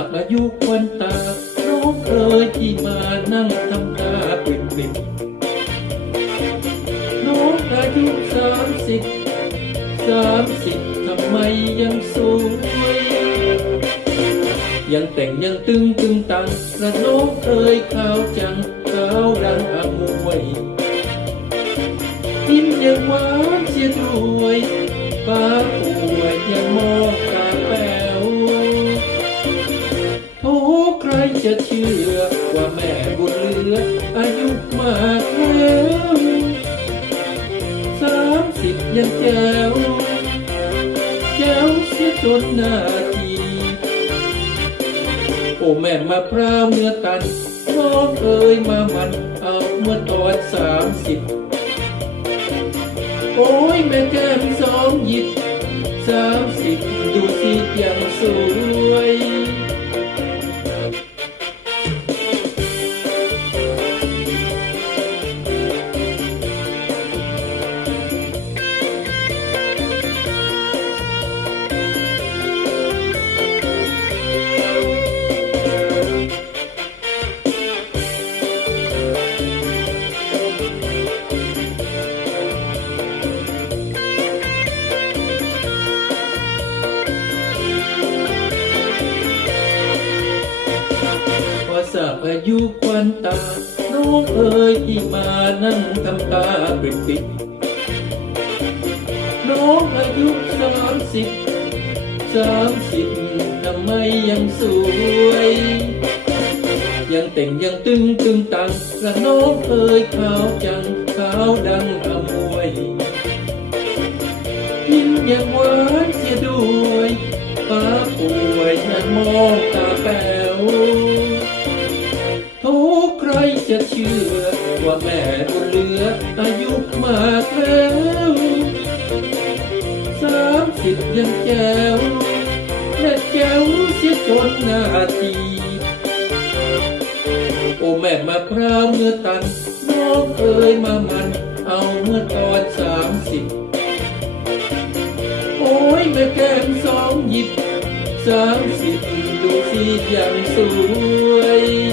สักอายุควันตาน้องเอ๋ยที่มานั่งทำตาปริบปริบน้องอายุสามสิบสามสิบทำไมยังสวยยังแต่งยังตึงตึงตังกระน้องเอ๋ยขาวจังขาวดังอมวยยิ้มยังหวานเสียด้วยป้าป่วยยังมอง จะเชื่อว่าแม่บุญเหลือ อายุมากแล้วสามสิบยังแจ๋วแจ๋วเสียจนหนาทีโอ้แม่มาพร้าวเนื้อตันน้องเอ๋ยมามันเอาเมื่อตอนสามสิบโอ้ยแม่แก้มสองหยิบสามสิบดูสิยังสวย พอสับอายุควันตาน้องเอ๋ยที่มานั่งทำตาปิดปิดน้องอายุสามสิบสามสิบทำไมยังสวย ยังแต่งยังตึงตึงตังกระน้องเอ๋ยขาวจังขาวดังอมวยยิ้มยังหวานเสียด้วย ใครจะเชื่อ ว่าแม่บุญเหลืออายุมากแล้วสามสิบยังแจ๋วและแจ๋วเสียจนนาทีโอ้แม่มาพร้าวเมื่อตัน น้องเอ๋ยมามัน เอาเมื่อตอนสามสิบโอ้ยแม่แก้มสองหยิบสามสิบดูสิยังสวย